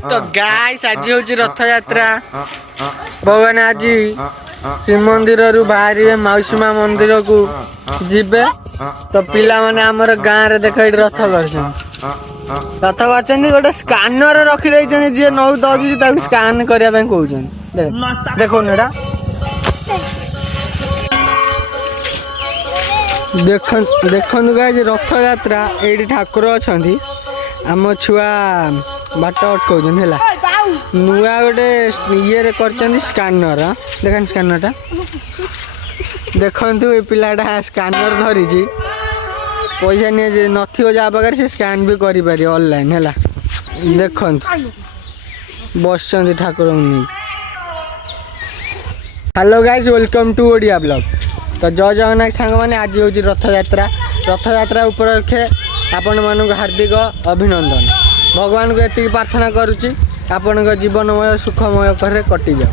तो गाइस आज हूँ रथ यात्रा भगवान आज श्रीमंदिर रु बाहर मौसीमा मंदिर को जीवे तो पिला माने हमर गाँव रे देख रथ कर गोटे स्कानर रखी जी नौ दौर स्कान करने कहते देखो ना देखु गाइस रथ यात्रा ये ठाकुर अच्छा आम छुआ बाट अटकाउन है नुआ गोटे ये कर स्कानर देख स्कानर टा देखु पिलाटा स्कानर धरी पैसा नहीं नथियो जा पाखे से स्कान भी करें ऑनलाइन है देख बस Thakur hello guys welcome to Odia blog. तो जय जगन्नाथ सांग मैंने आज हूँ रथ यात्रा उपलक्षे आपण मानक हार्दिक अभिनंदन भगवान को एति प्रार्थना करुच्ची आपण जीवनमय सुखमय करे कटि जाओ।